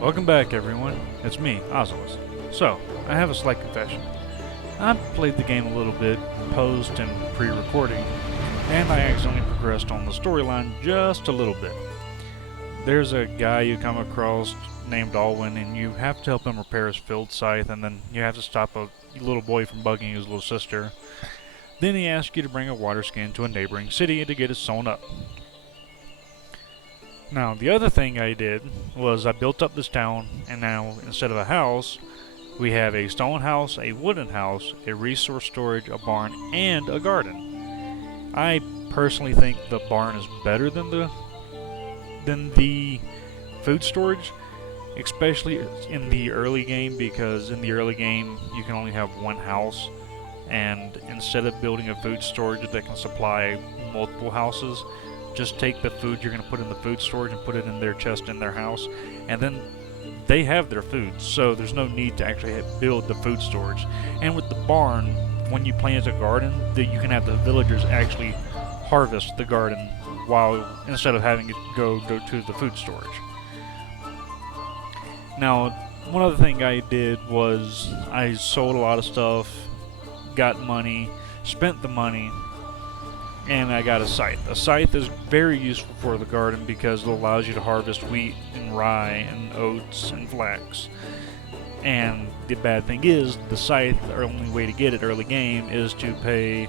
Welcome back, everyone. It's me, Azelus. So, I have a slight confession. I've played the game a little bit, post and pre-recording, and I accidentally progressed on the storyline just a little bit. There's a guy you come across named Alwyn, and you have to help him repair his field scythe, and then you have to stop a little boy from bugging his little sister. Then he asks you to bring a water skin to a neighboring city to get it sewn up. Now, the other thing I did was I built up this town, and now instead of a house, we have a stone house, a wooden house, a resource storage, a barn, and a garden. I personally think the barn is better than the food storage, especially in the early game, because in the early game you can only have one house, and instead of building a food storage that can supply multiple houses, just take the food you're going to put in the food storage and put it in their chest in their house, and then they have their food, so there's no need to actually build the food storage. And with the barn, when you plant a garden, you can have the villagers actually harvest the garden instead of having it go to the food storage. Now, one other thing I did was I sold a lot of stuff, got money, spent the money, and I got a scythe. A scythe is very useful for the garden because it allows you to harvest wheat and rye and oats and flax. And the bad thing is, the scythe, our only way to get it early game is to pay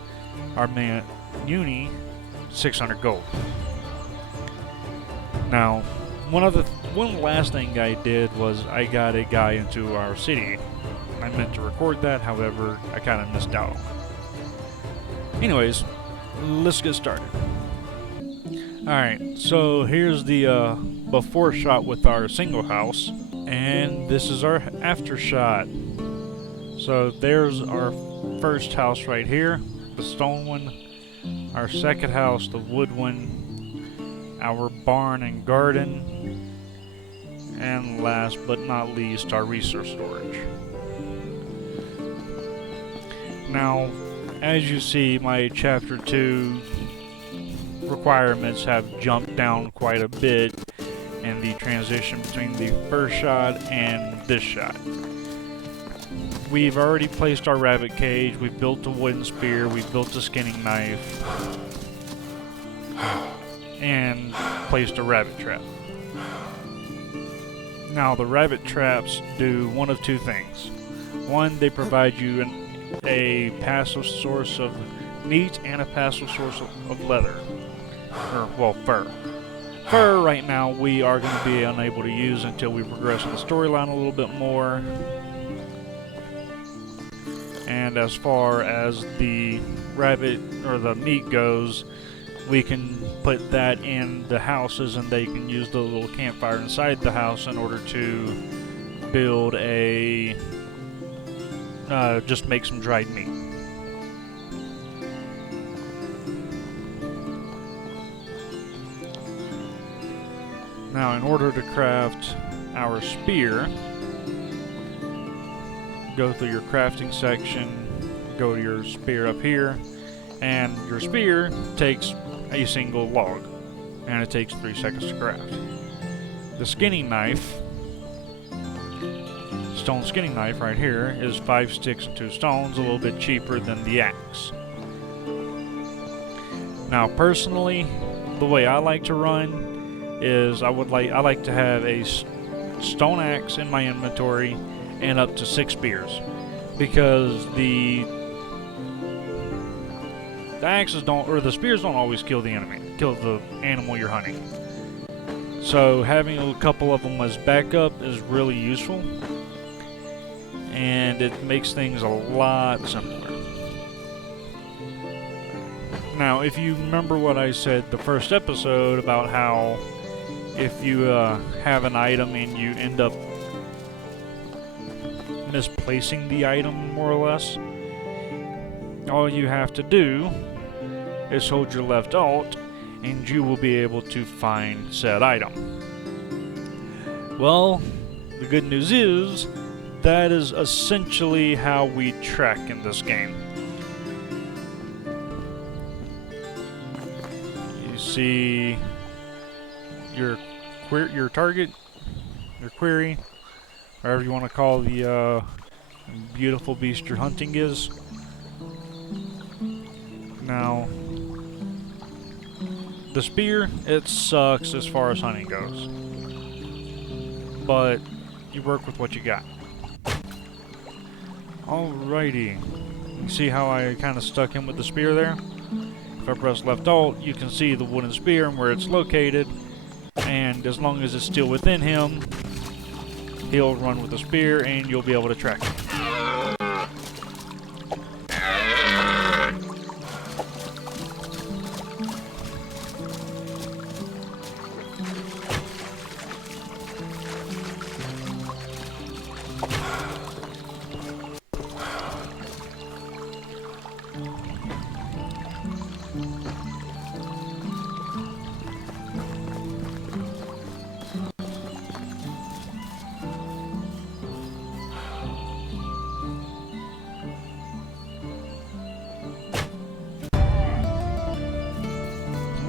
our man Uni 600 gold. Now, one last thing I did was I got a guy into our city. I meant to record that, however, I kind of missed out. Anyways, let's get started. Alright, so here's the before shot with our single house, and this is our after shot. So there's our first house right here, the stone one, our second house, the wood one, our barn and garden, and last but not least, our resource storage. Now, as you see, my Chapter 2 requirements have jumped down quite a bit in the transition between the first shot and this shot. We've already placed our rabbit cage, we've built a wooden spear, we've built a skinning knife, and placed a rabbit trap. Now, the rabbit traps do one of two things. One, they provide you a passive source of meat and a passive source of leather. Fur. Fur, right now, we are going to be unable to use until we progress in the storyline a little bit more. And as far as the rabbit or the meat goes, we can put that in the houses, and they can use the little campfire inside the house in order to build just make some dried meat. Now, in order to craft our spear, go through your crafting section, go to your spear up here, and your spear takes a single log, and it takes 3 seconds to craft. The skinning knife, stone skinning knife right here, is 5 sticks and 2 stones, a little bit cheaper than the axe. Now, personally, the way I like to run is I like to have a stone axe in my inventory and up to 6 spears, because the axes the spears don't always kill the animal you're hunting. So having a couple of them as backup is really useful, and it makes things a lot simpler. Now, if you remember what I said the first episode about how if you have an item and you end up misplacing the item, more or less, all you have to do is hold your left alt and you will be able to find said item. Well, the good news is that is essentially how we track in this game. You see your target your quarry, whatever you want to call the beautiful beast you're hunting is. Now, the spear, it sucks as far as hunting goes, but you work with what you got. Alrighty, you see how I kind of stuck him with the spear there? If I press left alt, you can see the wooden spear and where it's located, and as long as it's still within him, he'll run with the spear and you'll be able to track him.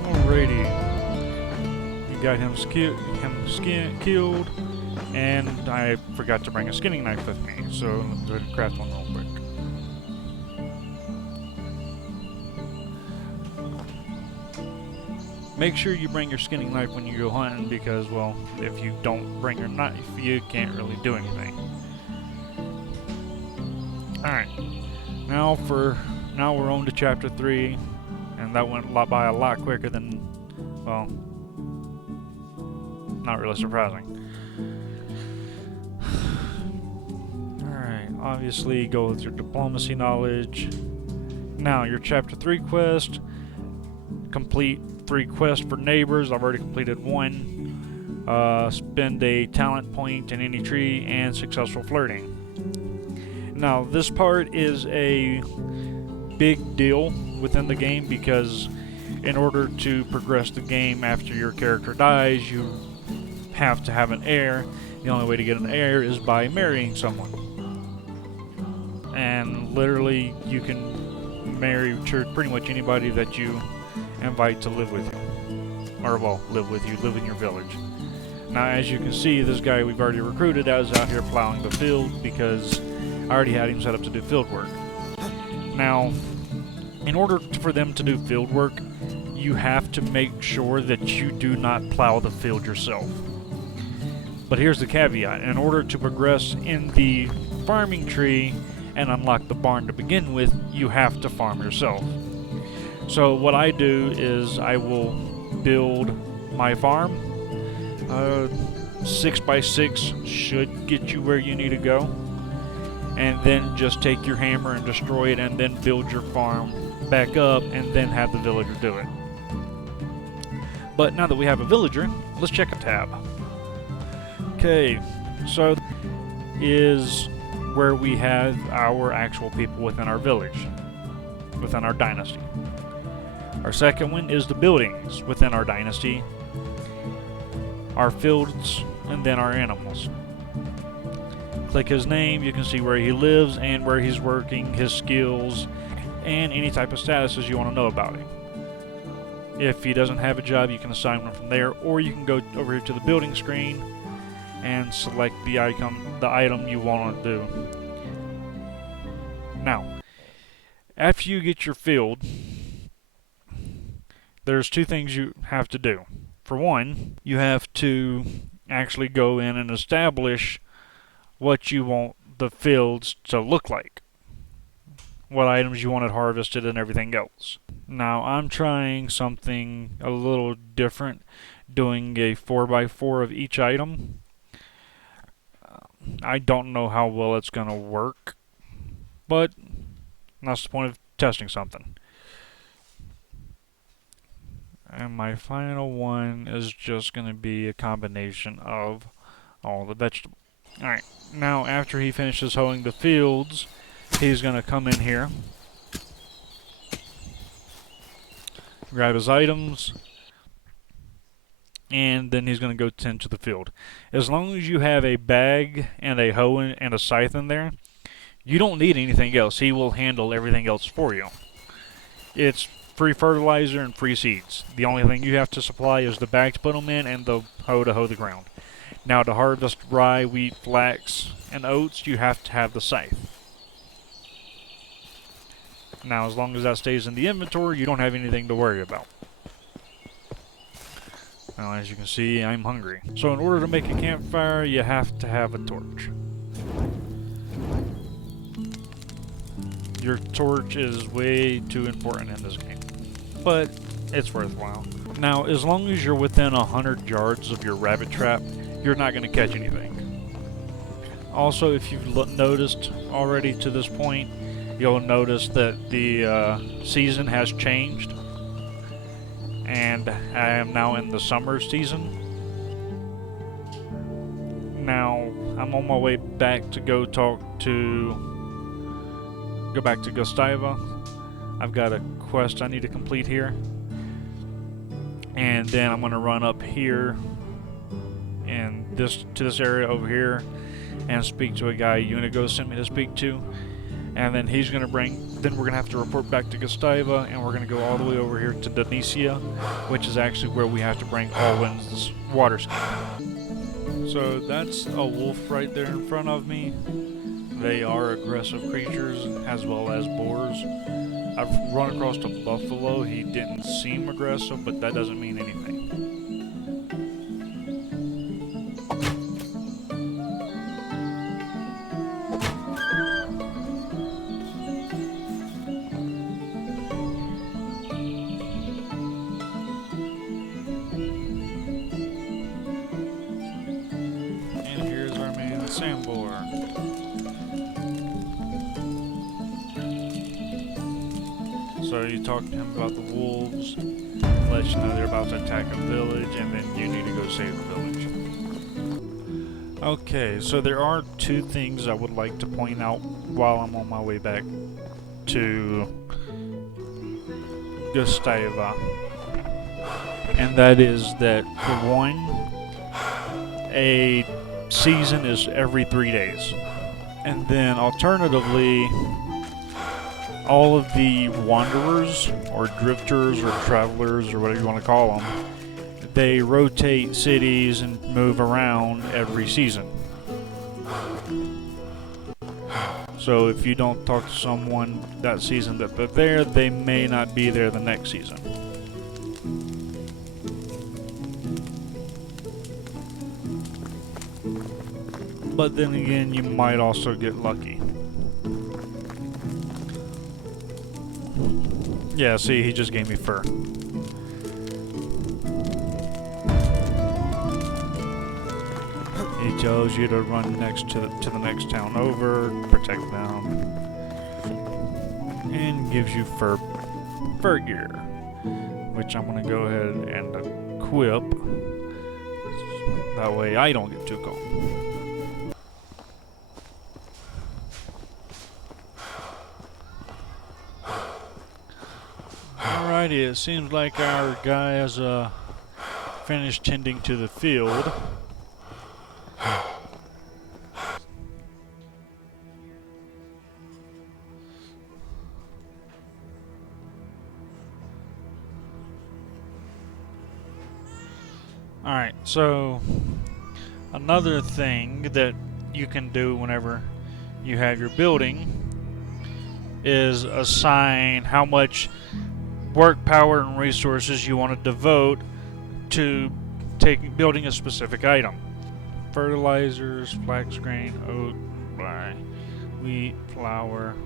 Alrighty, you got him killed, and I forgot to bring a skinning knife with me, so let's go ahead and craft one real quick. Make sure you bring your skinning knife when you go hunting, because, well, if you don't bring your knife, you can't really do anything. Alright, now we're on to chapter 3. And that went by a lot quicker than, well, not really surprising. Alright, obviously go with your diplomacy knowledge. Now, your chapter 3 quest, complete 3 quests for neighbors. I've already completed 1. Spend a talent point in any tree and successful flirting. Now, this part is a big deal within the game, because in order to progress the game after your character dies, you have to have an heir. The only way to get an heir is by marrying someone. And literally, you can marry pretty much anybody that you invite to live with you. Or, well, live in your village. Now, as you can see, this guy we've already recruited is out here plowing the field, because I already had him set up to do field work. Now, in order for them to do field work, you have to make sure that you do not plow the field yourself. But here's the caveat. In order to progress in the farming tree and unlock the barn to begin with, you have to farm yourself. So what I do is I will build my farm. 6x6 should get you where you need to go. And then just take your hammer and destroy it, and then build your farm back up, and then have the villager do it. But now that we have a villager, let's check a tab. Okay, so is where we have our actual people within our village, within our dynasty. Our second one is the buildings within our dynasty, our fields, and then our animals. Click his name, you can see where he lives and where he's working, his skills, and any type of statuses you want to know about him. If he doesn't have a job, you can assign one from there, or you can go over here to the building screen and select the item you want to do. Now, after you get your field, there's 2 things you have to do. For one, you have to actually go in and establish what you want the fields to look like, what items you want it harvested, and everything else. Now, I'm trying something a little different, doing a 4x4 of each item. I don't know how well it's going to work, but that's the point of testing something. And my final one is just going to be a combination of all the vegetables. Alright, now after he finishes hoeing the fields, he's going to come in here, grab his items, and then he's going to go tend to the field. As long as you have a bag and a hoe and a scythe in there, you don't need anything else. He will handle everything else for you. It's free fertilizer and free seeds. The only thing you have to supply is the bag to put them in and the hoe to hoe the ground. Now to harvest rye, wheat, flax, and oats, you have to have the scythe. Now as long as that stays in the inventory, you don't have anything to worry about. Now as you can see, I'm hungry. So in order to make a campfire, you have to have a torch. Your torch is way too important in this game, but it's worthwhile. Now, as long as you're within 100 yards of your rabbit trap, you're not going to catch anything. Also, if you've noticed already to this point, you'll notice that the season has changed, and I am now in the summer season. Now, I'm on my way back to go back to Gustava. I've got a quest I need to complete here. And then I'm going to run up here and to this area over here and speak to a guy Unigo sent me to speak to. And then he's going to then we're going to have to report back to Gustava, and we're going to go all the way over here to Dynasty, which is actually where we have to bring Alwyn's water skin. So that's a wolf right there in front of me. They are aggressive creatures, as well as boars. I've run across a buffalo. He didn't seem aggressive, but that doesn't mean anything. And here's our man, Sambor. So you talk to him about the wolves, let you know they're about to attack a village, and then you need to go save the village. Okay, so there are two things I would like to point out while I'm on my way back to Gustava. And that is that, for one, a season is every 3 days. And then alternatively, all of the wanderers, or drifters, or travelers, or whatever you want to call them, they rotate cities and move around every season. So if you don't talk to someone that season that they're there, they may not be there the next season. But then again, you might also get lucky. Yeah, see, he just gave me fur. He tells you to run to the next town over, protect them, and gives you fur gear, which I'm going to go ahead and equip. That way I don't get too cold. Alrighty, it seems like our guy has finished tending to the field. Alright, so another thing that you can do whenever you have your building is assign how much work, power, and resources you want to devote to building a specific item. Fertilizers, flax grain, oat, rye, wheat, flour.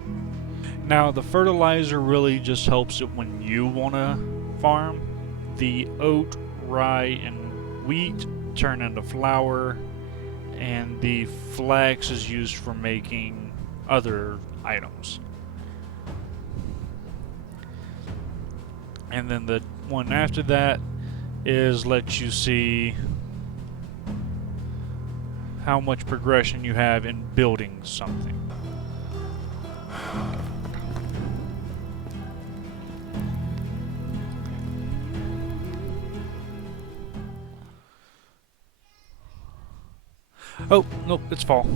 Now the fertilizer really just helps it when you want to farm. The oat, rye, and wheat turn into flour, and the flax is used for making other items. And then the one after that is let you see how much progression you have in building something. Oh, nope, it's fall.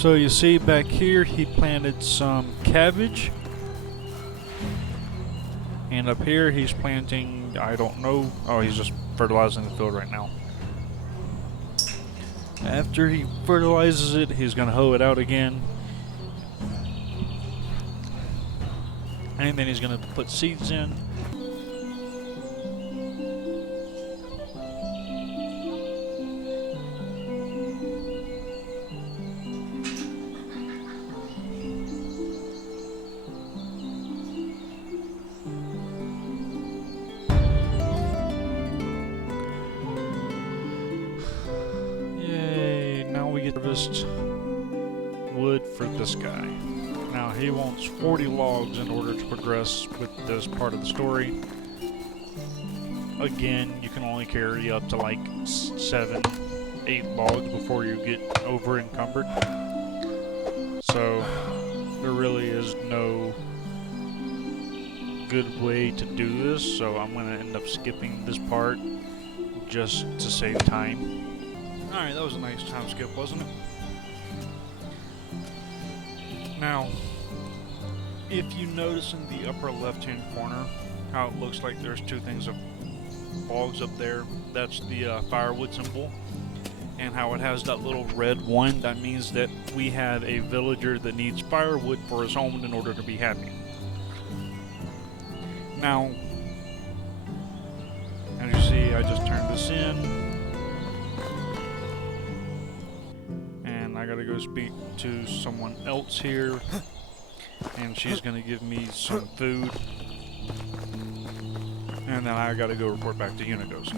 So you see back here, he planted some cabbage. And up here, he's planting, I don't know. Oh, he's just fertilizing the field right now. After he fertilizes it, he's going to hoe it out again. And then he's going to put seeds in. Harvest wood for this guy. Now he wants 40 logs in order to progress with this part of the story. Again, you can only carry up to like 7, 8 logs before you get over encumbered. So there really is no good way to do this, so I'm going to end up skipping this part just to save time. Alright, that was a nice time skip, wasn't it? Now, if you notice in the upper left-hand corner how it looks like there's 2 things of logs up there, that's the firewood symbol. And how it has that little red one, that means that we have a villager that needs firewood for his home in order to be happy. Now, as you see, I just turned this in. I gotta go speak to someone else here, and she's gonna give me some food, and then I gotta go report back to Unighost.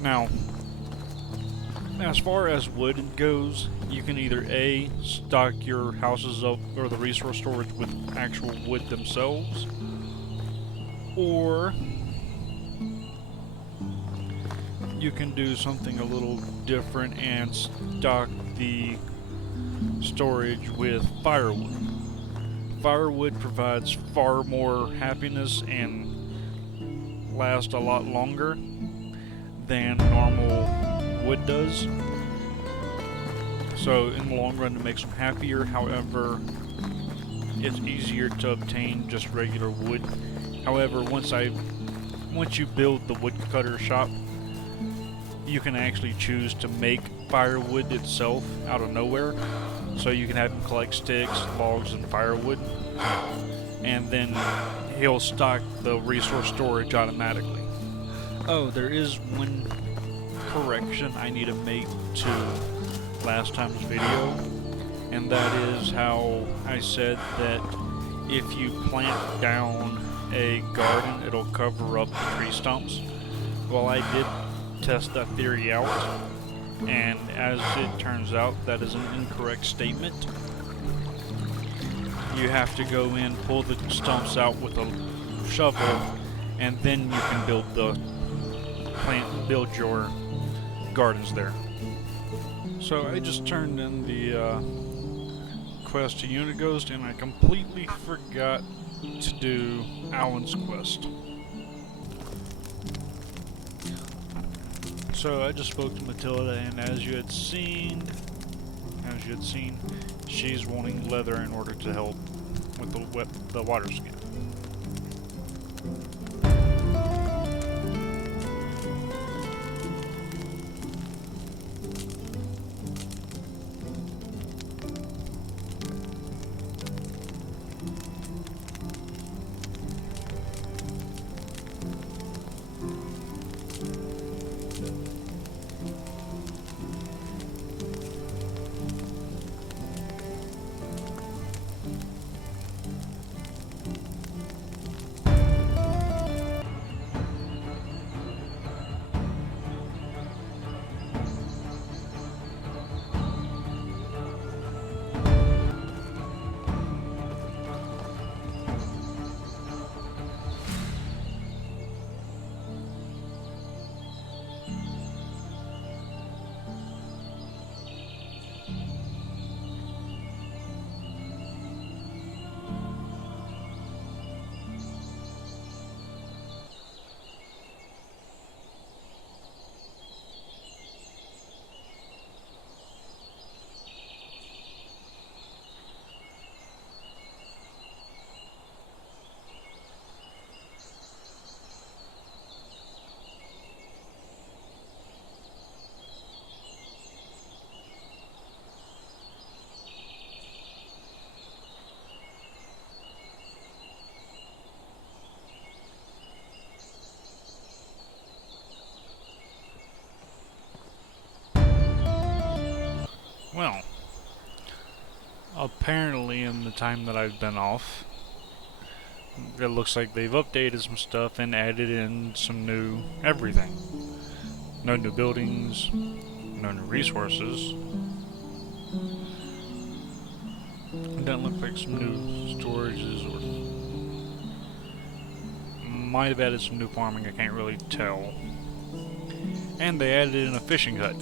Now, as far as wood goes, you can either A, stock your houses up or the resource storage with actual wood themselves, or you can do something a little different and stock the storage with firewood. Firewood provides far more happiness and lasts a lot longer than normal wood does. So in the long run it makes them happier. However, it's easier to obtain just regular wood. However, once you build the woodcutter shop, you can actually choose to make firewood itself out of nowhere. So you can have him collect sticks, logs, and firewood. And then he'll stock the resource storage automatically. Oh, there is one correction I need to make to last time's video. And that is how I said that if you plant down a garden, it'll cover up the tree stumps. Well, I did test that theory out, and as it turns out, that is an incorrect statement. You have to go in, pull the stumps out with a shovel, and then you can build your gardens there. So I just turned in the quest to Unighost, and I completely forgot to do Alan's quest. So I just spoke to Matilda, and as you had seen, she's wanting leather in order to help with the water skin. apparently in the time that I've been off, it looks like they've updated some stuff and added in some new everything. No new buildings, no new resources. It doesn't look like some new storages, or might have added some new farming, I can't really tell. And they added in a fishing hut.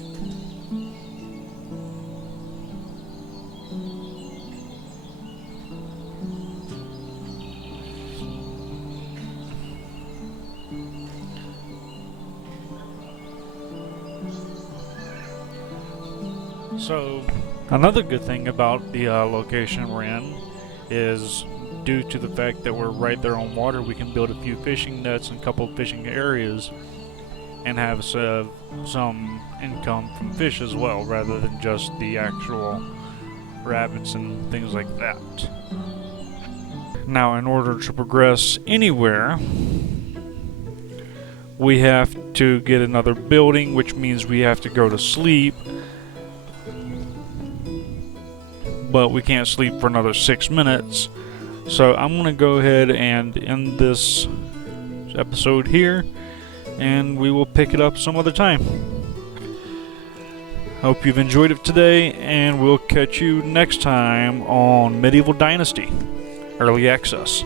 So, another good thing about the location we're in is, due to the fact that we're right there on water, we can build a few fishing nets and a couple of fishing areas and have some income from fish as well, rather than just the actual rabbits and things like that. Now, in order to progress anywhere, we have to get another building, which means we have to go to sleep. But we can't sleep for another 6 minutes. So I'm going to go ahead and end this episode here, and we will pick it up some other time. Hope you've enjoyed it today, and we'll catch you next time on Medieval Dynasty Early Access.